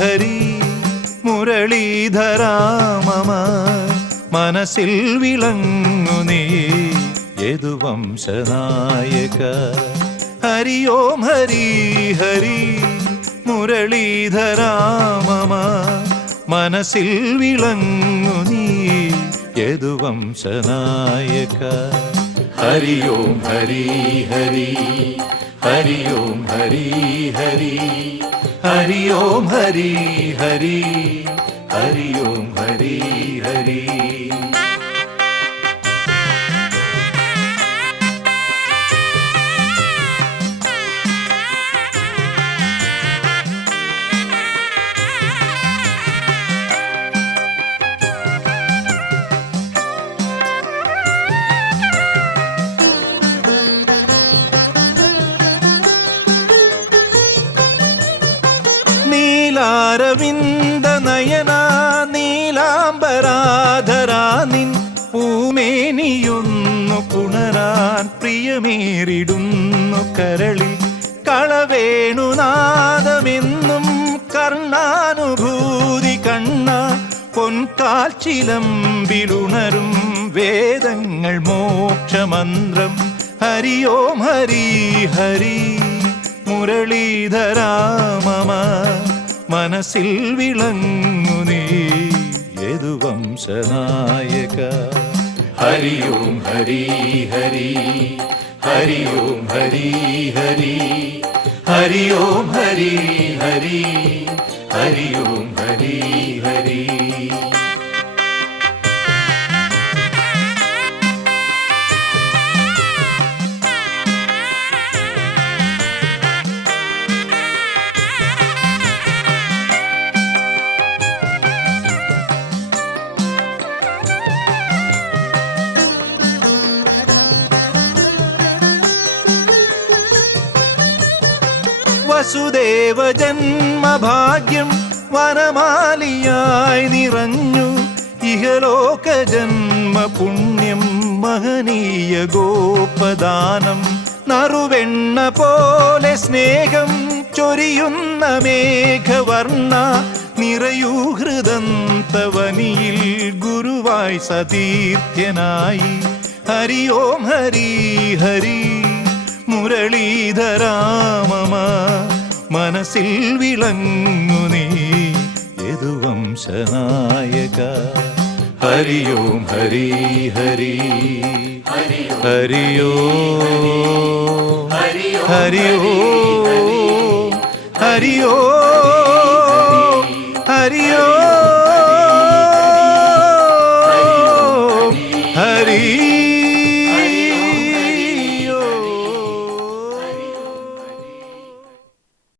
ഹരി മുരളീധരാ മമ മനസ്സിൽ വിളങ്ങു നീ യദുവംശനായക ഹരി ഓം ഹരി ഹരി മുരളീധരാ മമ മനസ്സിൽ വിളങ്ങു നീ യദുവംശനായക ഹരി ഓം ഹരി ഹരി ഹരി ഓം ഹരി ഹരി ഹരി ഓം ഹരി ഹരി ഹരി ഓം ഹരി ഹരി നീലാരവിന്ദ നയന നീലാംബരാധരാ നിൻ പൂമേനിയൊന്നു പുണരാൻ പ്രിയമേറിടുന്നു കരളിൽ കളവേണുനാദമെന്നും കർണാനുഭൂതി കണ്ണ പൊൻകാൽച്ചിലമ്പിലുണരും വേദങ്ങൾ മോക്ഷമന്ത്രം ഹരി ഓം ഹരി ഹരി മുരളീധരാ മമ മനസ്സിൽ വിളങ്ങു നീ യദുവംശനായക ഹരി ഓം ഹരി ഹരി ഹരി ഓം ഹരി ഹരി ഹരി ഓം ഹരി ഹരി ഹരി ഓം ഹരി ഹരി വസുദേവ ജന്മഭാഗ്യം വനമാലിയായി നിറഞ്ഞു ഇഹലോക ജന്മ പുണ്യം മഹനീയ ഗോപദാനം നറുവെണ്ണ പോലെ സ്നേഹം ചൊരിയുന്ന മേഘവർണ്ണ നിറയൂ ഹൃദന്തവനിയിൽ ഗുരുവായി സതീർത്ഥ്യനായി ഹരി ഓം ഹരി ഹരി മുരളീധരാ മമ മനസ്സിൽ വിളങ്ങു നീ യദുവംശനായക ഹരി ഓം ഹരി ഹരി ഹരി ഓം ഹരി ഓം ഹരി ഓം ഹരി ഓം